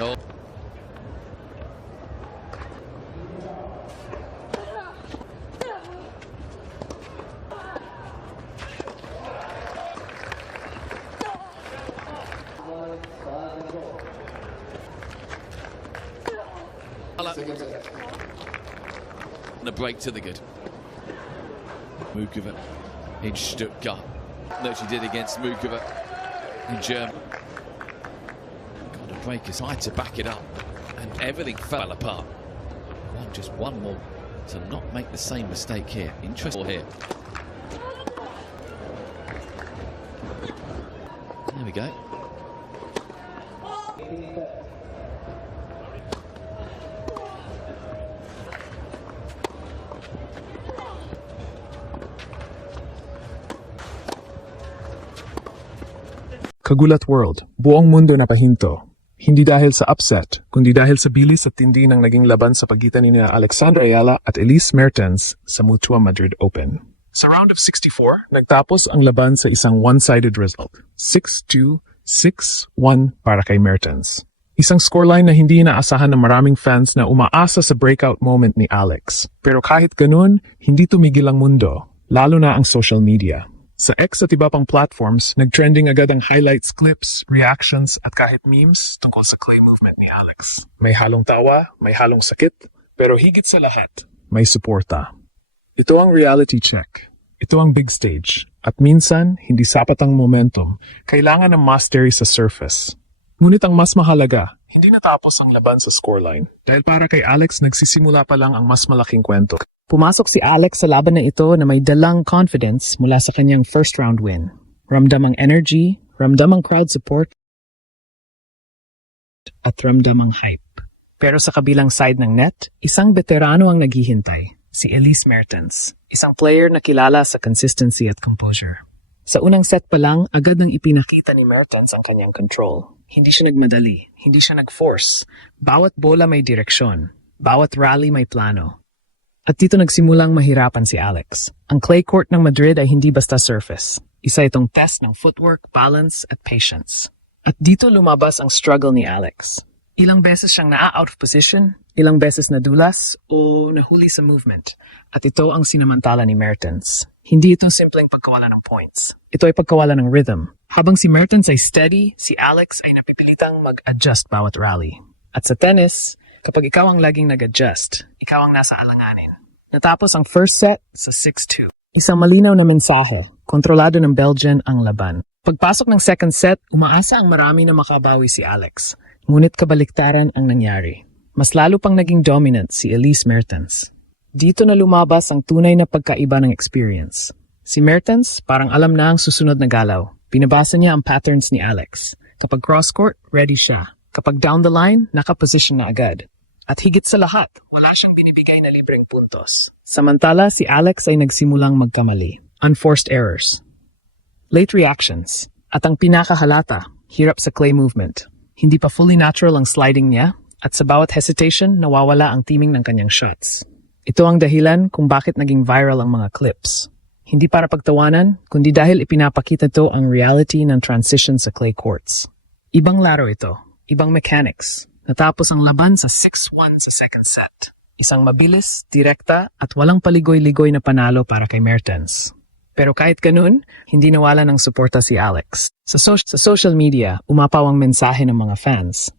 Oh. And a break to the good. Mukova in Stuttgart. That she did against Mukova in Germany. Got a break aside to back it up, and everything fell apart. Just one more to not make the same mistake here. Interesting here. There we go. Kagulat World, buong mundo napahinto. Hindi dahil sa upset, kundi dahil sa bilis at tindi ng naging laban sa pagitan ni Alexandra Ayala at Elise Mertens sa Mutua Madrid Open. Sa round of 64, nagtapos ang laban sa isang one-sided result, 6-2, 6-1 para kay Mertens. Isang scoreline na hindi inaasahan ng maraming fans na umaasa sa breakout moment ni Alex. Pero kahit ganun, hindi tumigil ang mundo, lalo na ang social media. Sa X at iba pang platforms, nag-trending agad ang highlights, clips, reactions at kahit memes tungkol sa clay movement ni Alex. May halong tawa, may halong sakit, pero higit sa lahat, may suporta. Ito ang reality check. Ito ang big stage. At minsan, hindi sapat ang momentum. Kailangan ng mastery sa surface. Ngunit ang mas mahalaga, hindi natapos ang laban sa scoreline. Dahil para kay Alex, nagsisimula pa lang ang mas malaking kwento. Pumasok si Alex sa laban na ito na may dalang confidence mula sa kanyang first round win. Ramdam ang energy, ramdam ang crowd support, at ramdam ang hype. Pero sa kabilang side ng net, isang veterano ang naghihintay, si Elise Mertens. Isang player na kilala sa consistency at composure. Sa unang set pa lang, agad nang ipinakita ni Mertens ang kanyang control. Hindi siya nagmadali, hindi siya nag-force. Bawat bola may direksyon, bawat rally may plano. At dito nagsimulang mahirapan si Alex. Ang clay court ng Madrid ay hindi basta surface. Isa itong test ng footwork, balance, at patience. At dito lumabas ang struggle ni Alex. Ilang beses siyang naa-out of position, ilang beses nadulas, o nahuli sa movement. At ito ang sinamantala ni Mertens. Hindi ito simpleng pagkawala ng points. Ito ay pagkawala ng rhythm. Habang si Mertens ay steady, si Alex ay napipilitang mag-adjust bawat rally. At sa tennis, kapag ikaw ang laging nag-adjust, ikaw ang nasa alanganin. Natapos ang first set sa 6-2. Isang malinaw na mensahe, kontrolado ng Belgian ang laban. Pagpasok ng second set, umaasa ang marami na makabawi si Alex. Ngunit kabaliktaran ang nangyari. Mas lalo pang naging dominant si Elise Mertens. Dito na lumabas ang tunay na pagkaiba ng experience. Si Mertens parang alam na ang susunod na galaw. Pinabasa niya ang patterns ni Alex. Kapag cross-court, ready siya. Kapag down the line, nakaposition na agad. At higit sa lahat, wala siyang binibigay na libreng puntos. Samantala, si Alex ay nagsimulang magkamali. Unforced errors. Late reactions. At ang pinakahalata, hirap sa clay movement. Hindi pa fully natural ang sliding niya, at sa bawat hesitation, nawawala ang timing ng kanyang shots. Ito ang dahilan kung bakit naging viral ang mga clips. Hindi para pagtawanan, kundi dahil ipinapakita ito ang reality ng transition sa clay courts. Ibang laro ito. Ibang mechanics. Natapos ang laban sa 6-1 sa second set. Isang mabilis, direkta at walang paligoy-ligoy na panalo para kay Mertens. Pero kahit ganun, hindi nawala ng suporta si Alex. Sa social media, umapaw ang mensahe ng mga fans.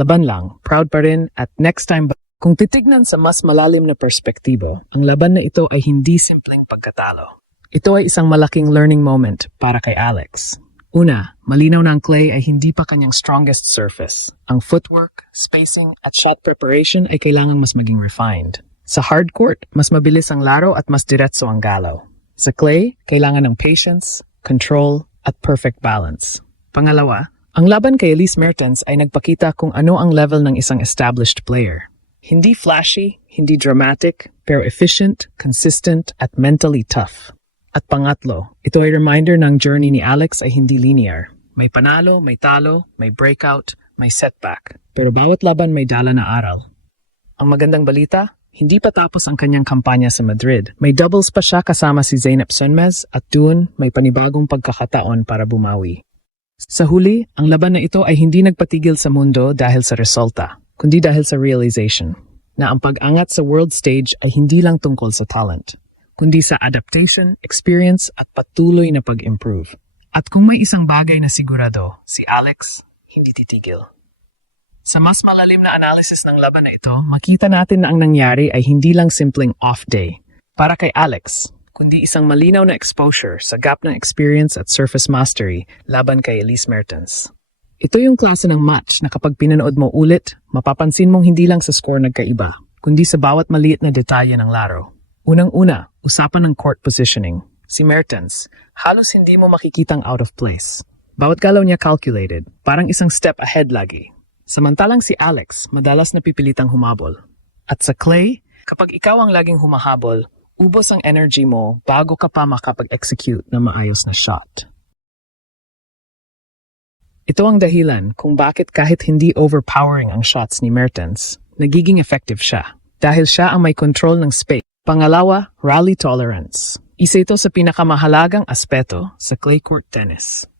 Laban lang, proud pa rin at next time ba? Kung titignan sa mas malalim na perspektibo, ang laban na ito ay hindi simpleng pagkatalo. Ito ay isang malaking learning moment para kay Alex. Una, malinaw na ang clay ay hindi pa kanyang strongest surface. Ang footwork, spacing, at shot preparation ay kailangang mas maging refined. Sa hard court, mas mabilis ang laro at mas diretso ang galaw. Sa clay, kailangan ng patience, control, at perfect balance. Pangalawa, ang laban kay Elise Mertens ay nagpakita kung ano ang level ng isang established player. Hindi flashy, hindi dramatic, pero efficient, consistent, at mentally tough. At pangatlo, ito ay reminder ng journey ni Alex ay hindi linear. May panalo, may talo, may breakout, may setback. Pero bawat laban may dala na aral. Ang magandang balita, hindi pa tapos ang kanyang kampanya sa Madrid. May doubles pa siya kasama si Zeynep Sönmez at doon may panibagong pagkakataon para bumawi. Sa huli, ang laban na ito ay hindi nagpatigil sa mundo dahil sa resulta, kundi dahil sa realization na ang pag-angat sa world stage ay hindi lang tungkol sa talent, kundi sa adaptation, experience at patuloy na pag-improve. At kung may isang bagay na sigurado, si Alex hindi titigil. Sa mas malalim na analysis ng laban na ito, makita natin na ang nangyari ay hindi lang simpleng off day para kay Alex, kundi isang malinaw na exposure sa gap ng experience at surface mastery laban kay Elise Mertens. Ito yung klase ng match na kapag pinanood mo ulit, mapapansin mong hindi lang sa score nagkaiba, kundi sa bawat maliit na detalye ng laro. Unang-una, usapan ng court positioning. Si Mertens, halos hindi mo makikitang out of place. Bawat galaw niya calculated, parang isang step ahead lagi. Samantalang si Alex, madalas napipilitang humabol. At sa clay, kapag ikaw ang laging humahabol, ubos ang energy mo bago ka pa makapag-execute na maayos na shot. Ito ang dahilan kung bakit kahit hindi overpowering ang shots ni Mertens, nagiging effective siya. Dahil siya ang may control ng space. Pangalawa, rally tolerance. Isa ito sa pinakamahalagang aspeto sa clay court tennis.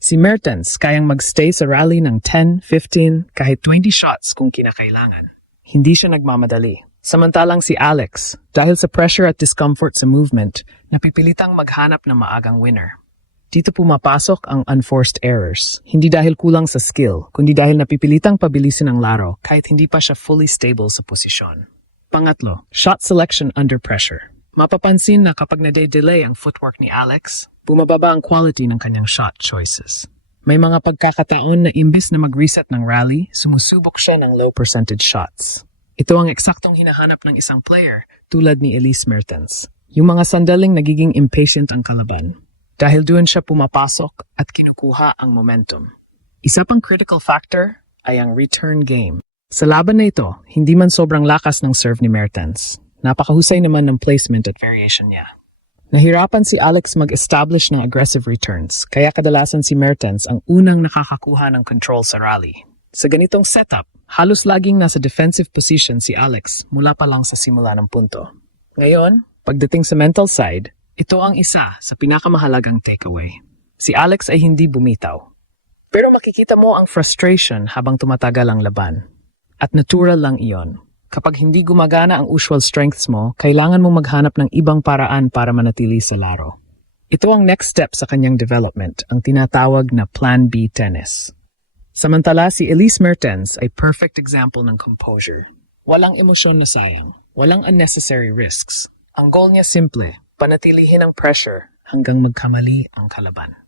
Si Mertens kayang magstay sa rally ng 10, 15, kahit 20 shots kung kinakailangan. Hindi siya nagmamadali. Samantalang si Alex, dahil sa pressure at discomfort sa movement, napipilitang maghanap ng maagang winner. Dito pumapasok ang unforced errors. Hindi dahil kulang sa skill, kundi dahil napipilitang pabilisin ang laro kahit hindi pa siya fully stable sa posisyon. Pangatlo, shot selection under pressure. Mapapansin na kapag nade-delay ang footwork ni Alex, bumababa ang quality ng kanyang shot choices. May mga pagkakataon na imbis na mag-reset ng rally, sumusubok siya ng low percentage shots. Ito ang eksaktong hinahanap ng isang player tulad ni Elise Mertens. Yung mga sandaling nagiging impatient ang kalaban. Dahil doon siya pumapasok at kinukuha ang momentum. Isa pang critical factor ay ang return game. Sa laban na ito, hindi man sobrang lakas ng serve ni Mertens. Napakahusay naman ng placement at variation niya. Nahirapan si Alex mag-establish ng aggressive returns, kaya kadalasan si Mertens ang unang nakakakuha ng control sa rally. Sa ganitong setup, halos laging nasa defensive position si Alex mula pa lang sa simula ng punto. Ngayon, pagdating sa mental side, ito ang isa sa pinakamahalagang takeaway. Si Alex ay hindi bumitaw. Pero makikita mo ang frustration habang tumatagal ang laban. At natural lang iyon. Kapag hindi gumagana ang usual strengths mo, kailangan mong maghanap ng ibang paraan para manatili sa laro. Ito ang next step sa kanyang development, ang tinatawag na Plan B tennis. Samantala, si Elise Mertens ay perfect example ng composure. Walang emosyon na sayang, walang unnecessary risks. Ang goal niya simple, panatilihin ang pressure hanggang magkamali ang kalaban.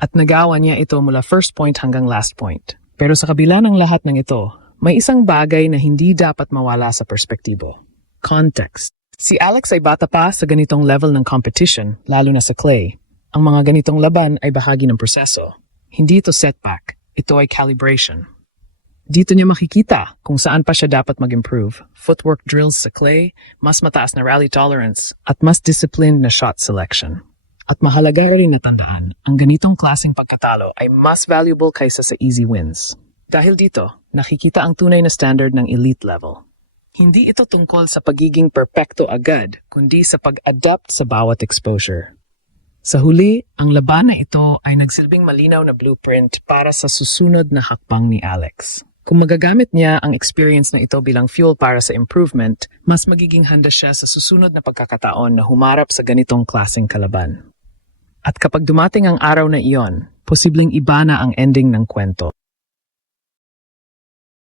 At nagawa niya ito mula first point hanggang last point. Pero sa kabila ng lahat ng ito, may isang bagay na hindi dapat mawala sa perspektibo. Context. Si Alex ay bata pa sa ganitong level ng competition, lalo na sa clay. Ang mga ganitong laban ay bahagi ng proseso. Hindi ito setback, ito ay calibration. Dito niya makikita kung saan pa siya dapat mag-improve. Footwork drills sa clay, mas mataas na rally tolerance, at mas disciplined na shot selection. At mahalaga rin na tandaan, ang ganitong klaseng pagkatalo ay mas valuable kaysa sa easy wins. Dahil dito, nakikita ang tunay na standard ng elite level. Hindi ito tungkol sa pagiging perpekto agad, kundi sa pag-adapt sa bawat exposure. Sa huli, ang laban na ito ay nagsilbing malinaw na blueprint para sa susunod na hakbang ni Alex. Kung magagamit niya ang experience na ito bilang fuel para sa improvement, mas magiging handa siya sa susunod na pagkakataon na humarap sa ganitong klaseng kalaban. At kapag dumating ang araw na iyon, posibleng iba na ang ending ng kwento.